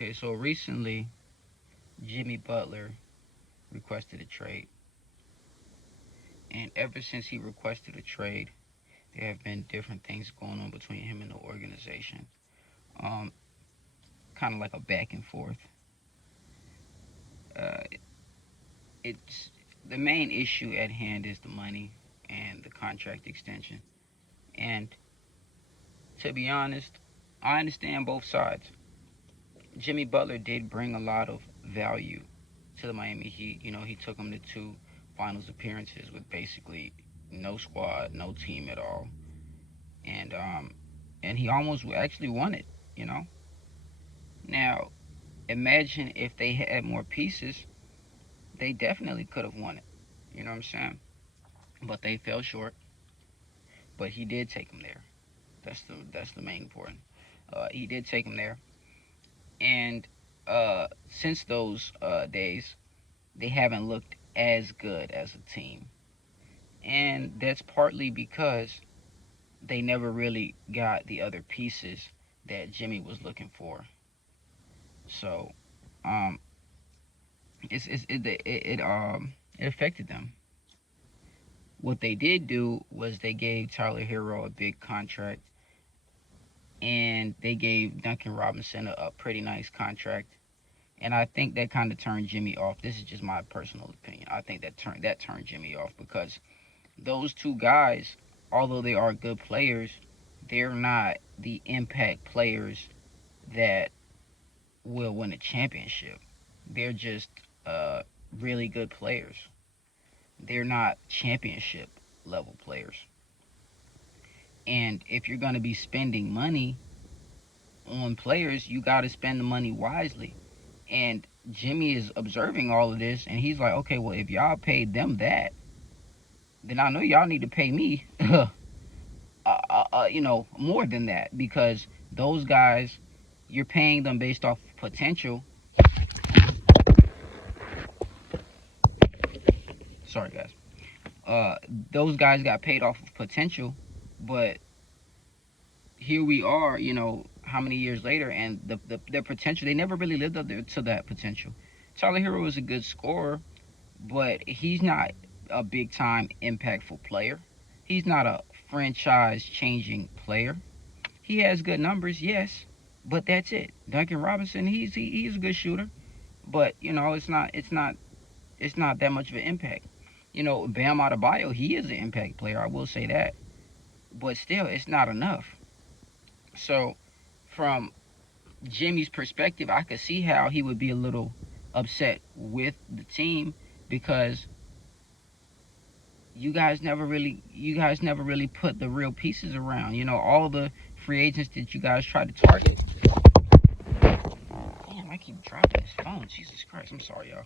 Okay, so recently Jimmy Butler requested a trade, and ever since he requested a trade, there have been different things going on between him and the organization. Um, Kind of like a back and forth. Uh, it's the main issue at hand is the money and the contract extension. And to be honest, I understand both sides. Jimmy Butler did bring a lot of value to the Miami Heat. You know, he took them to two finals appearances with basically no squad, no team at all. And he almost actually won it, you know. Now, imagine if they had more pieces, they definitely could have won it. You know what I'm saying? But they fell short. But he did take them there. That's the main important. He did take them there, and since those days, they haven't looked as good as a team, and that's partly because they never really got the other pieces that Jimmy was looking for. So, um, it affected them. What they did do was they gave Tyler Hero a big contract, and they gave Duncan Robinson a pretty nice contract. And I think that kind of turned Jimmy off. This is just my personal opinion. I think that turned Jimmy off because those two guys, although they are good players, they're not the impact players that will win a championship. They're just really good players. They're not championship level players. And if you're going to be spending money on players, you got to spend the money wisely. And Jimmy is observing all of this, and he's like, okay, well, if y'all paid them that, then I know y'all need to pay me, more than that, because those guys, you're paying them based off potential. Sorry, guys. Uh, those guys got paid off of potential, but here we are, how many years later, and their potential, they never really lived up there to that potential. Tyler Hero is a good scorer, but he's not a big time impactful player. He's not a franchise changing player. He has good numbers, yes, but that's it. Duncan Robinson, he's a good shooter, but it's not that much of an impact. Bam Adebayo, he is an impact player. I will say that, but still, it's not enough. So, from Jimmy's perspective, I could see how he would be a little upset with the team because you guys never really put the real pieces around. All the free agents that you guys tried to target. Damn, I keep dropping this phone. Jesus Christ, I'm sorry, y'all.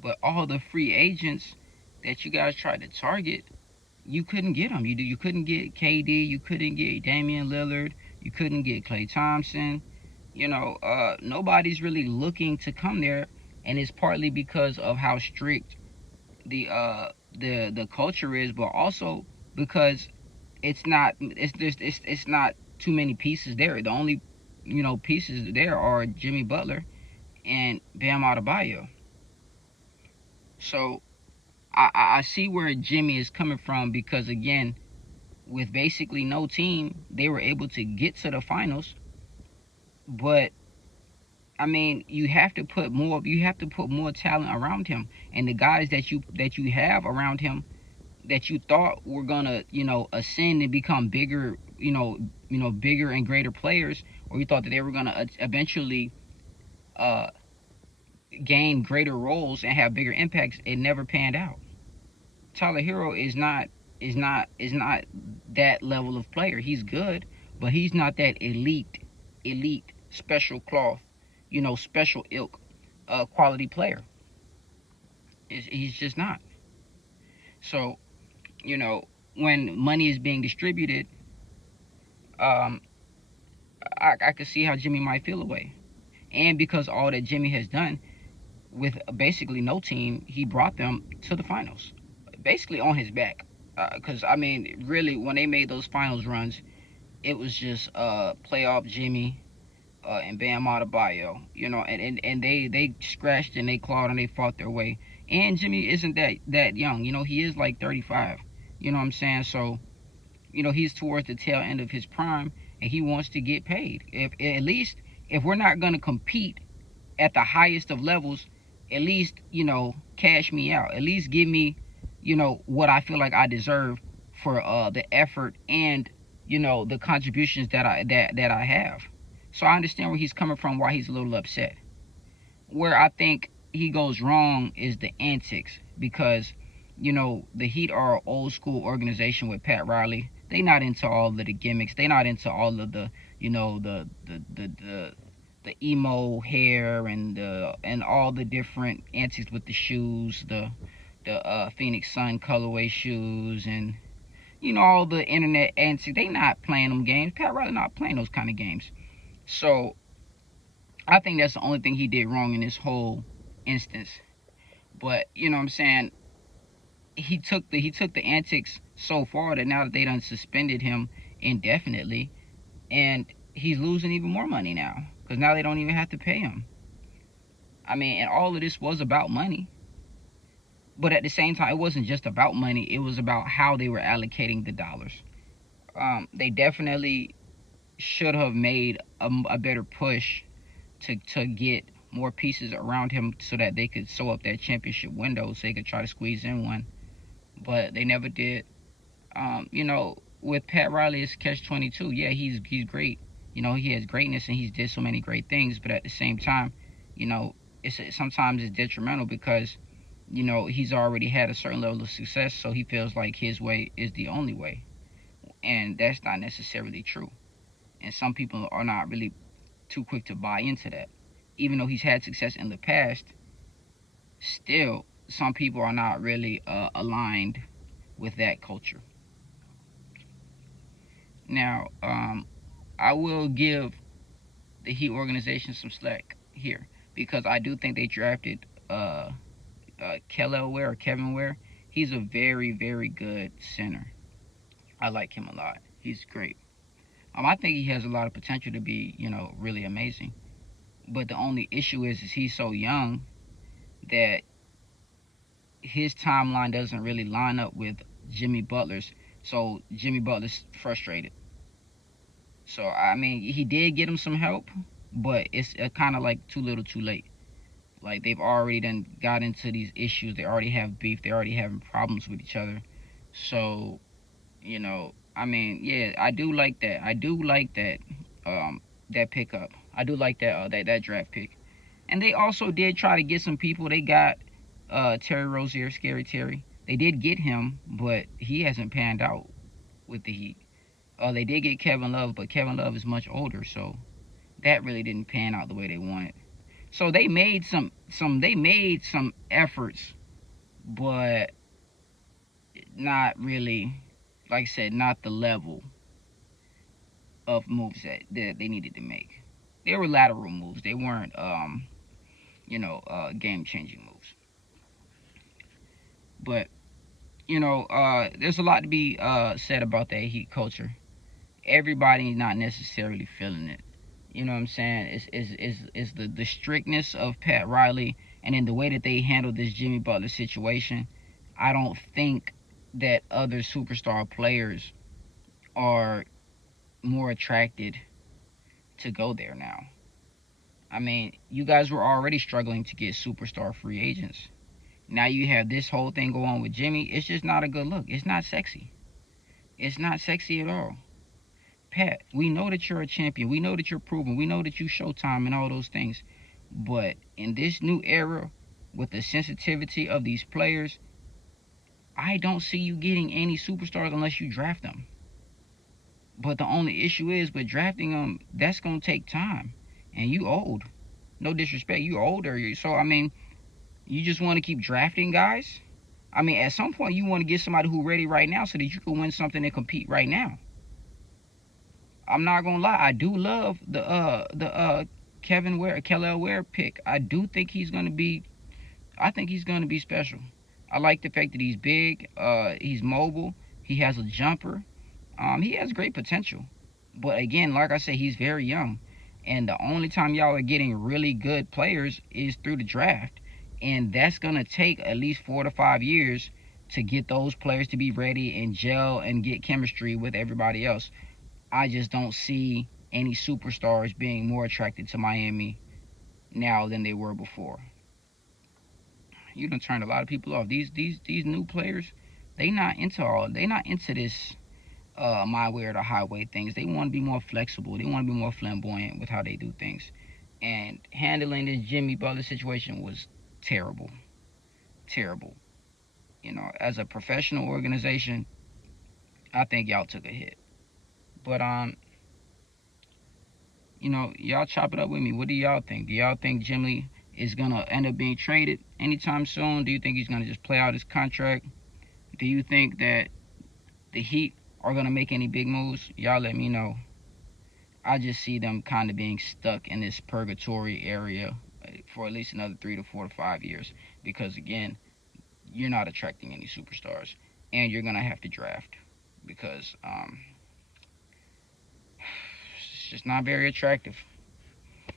But all the free agents that you guys tried to target, you couldn't get them. You couldn't get KD. You couldn't get Damian Lillard. You couldn't get Klay Thompson. Nobody's really looking to come there, and it's partly because of how strict the culture is, but also because it's not too many pieces there. The only pieces there are Jimmy Butler and Bam Adebayo. So I see where Jimmy is coming from because again, with basically no team, they were able to get to the finals. But I mean, you have to put more talent around him, and the guys that you have around him that you thought were gonna ascend and become bigger, bigger and greater players, or you thought that they were gonna eventually uh, gain greater roles and have bigger impacts. It never panned out. Tyler Hero is not that level of player. He's good, but he's not that elite special cloth, special ilk quality player. He's just not. So you know when money is being distributed, um, I could see how Jimmy might feel away. And because all that Jimmy has done with basically no team, he brought them to the finals, basically on his back. Because I mean, really, when they made those finals runs, it was just playoff Jimmy, and Bam Adebayo, and they scratched and they clawed and they fought their way. And Jimmy isn't that young, he is like 35. You know what I'm saying? So he's towards the tail end of his prime, and he wants to get paid. If at least if we're not gonna compete at the highest of levels, at least cash me out. At least give me what I feel like I deserve for the effort and the contributions that I have. So I understand where he's coming from, why he's a little upset. Where I think he goes wrong is the antics, because the Heat are an old school organization with Pat Riley. They not into all of the gimmicks. They not into all of the the emo hair and all the different antics with the shoes, the Phoenix Sun colorway shoes, and all the internet antics. They not playing them games. Pat Riley not playing those kind of games. So I think that's the only thing he did wrong in this whole instance. But you know what I'm saying? He took the antics so far that now that they done suspended him indefinitely, and he's losing even more money now because now they don't even have to pay him. I mean, and all of this was about money, but at the same time, it wasn't just about money. It was about how they were allocating the dollars. They definitely should have made a better push to get more pieces around him so that they could sew up that championship window so they could try to squeeze in one. But they never did. With Pat Riley, it's catch 22. Yeah, he's great. He has greatness and he's did so many great things. But at the same time, you know, sometimes it's detrimental because he's already had a certain level of success, so he feels like his way is the only way, and that's not necessarily true. And some people are not really too quick to buy into that. Even though he's had success in the past, still some people are not really aligned with that culture. Now, I will give the Heat organization some slack here because I do think they drafted Kelly Ware or Kevin Ware. He's a very, very good center. I like him a lot. He's great. I think he has a lot of potential to be, really amazing. But the only issue is he's so young that his timeline doesn't really line up with Jimmy Butler's. So Jimmy Butler's frustrated. So I mean, he did get him some help, but it's kind of like too little, too late. Like they've already done got into these issues. They already have beef. They're already having problems with each other. So I mean, yeah, I do like that. I do like that pickup. I do like that draft pick. And they also did try to get some people. They got Terry Rozier, Scary Terry. They did get him, but he hasn't panned out with the Heat. They did get Kevin Love, but Kevin Love is much older, so that really didn't pan out the way they wanted. So they made some efforts, but not really, like I said, not the level of moves that they needed to make. They were lateral moves. They weren't game changing moves. But there's a lot to be said about that Heat culture. Everybody's not necessarily feeling it. You know what I'm saying? It's the strictness of Pat Riley and in the way that they handled this Jimmy Butler situation. I don't think that other superstar players are more attracted to go there now. I mean, you guys were already struggling to get superstar free agents. Now you have this whole thing go on with Jimmy. It's just not a good look. It's not sexy. It's not sexy at all. Pat, we know that you're a champion. We know that you're proven. We know that you Showtime and all those things. But in this new era, with the sensitivity of these players, I don't see you getting any superstars unless you draft them. But the only issue is with drafting them, that's going to take time. And you old. No disrespect, you older. So, I mean, you just want to keep drafting guys? I mean, at some point, you want to get somebody who's ready right now so that you can win something and compete right now. I'm not gonna lie, I do love the Kevin Ware, Kelly Ware pick. I do think he's gonna be. I think he's gonna be special. I like the fact that he's big. He's mobile. He has a jumper. He has great potential. But again, like I said, he's very young, And the only time y'all are getting really good players is through the draft. And that's going to take at least 4 to 5 years to get those players to be ready and gel and get chemistry with everybody else. I just don't see any superstars being more attracted to Miami now than they were before. You done turned a lot of people off. These new players, they not into this my way or the highway things. They want to be more flexible. They want to be more flamboyant with how they do things. And handling this Jimmy Butler situation was terrible. Terrible. You know, as a professional organization, I think y'all took a hit. But y'all chop it up with me. What do y'all think? Do y'all think Jimmy is gonna end up being traded anytime soon? Do you think he's gonna just play out his contract? Do you think that the Heat are gonna make any big moves? Y'all let me know. I just see them kind of being stuck in this purgatory area for at least another 3 to 4 to 5 years because again, you're not attracting any superstars, and you're gonna have to draft because it's just not very attractive.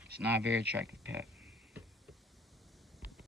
It's not very attractive, Pat.